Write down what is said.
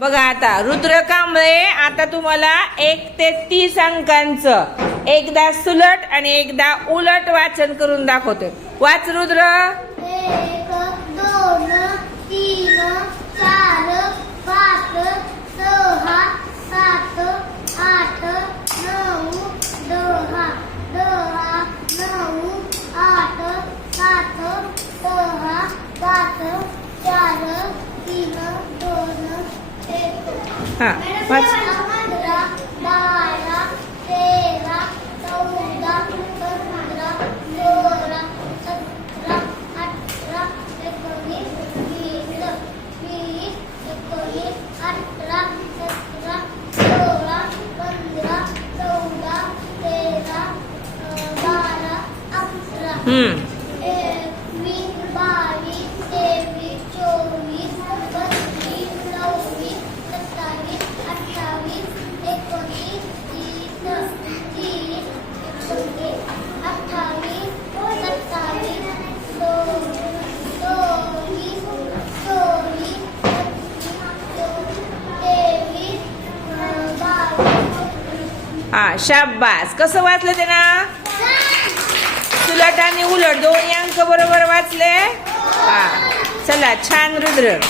बघा आता रुद्र कांबळे आता तुम्हाला 1 ते 30 अंकांचं एकदा सुलट आणि एकदा उलट वाचन करून दाखवतोय. वाच रुद्र. 1 2 3 4 5 6 7 8 9 10 10 9 8 7 6 5 4 3 2 1. हा वाच. 11 12 13 14 15 16 17 18 19 20 21 19 18 17 16 15 14 13 12 11. 21 22 23 24 25 26 27 28 29 30 31 28 27 हा शाबास. कसं वाचलं ते ना? सुलट आणि उलट दोन्ही अंक बरोबर वाचले. हा चला छान रुद्र.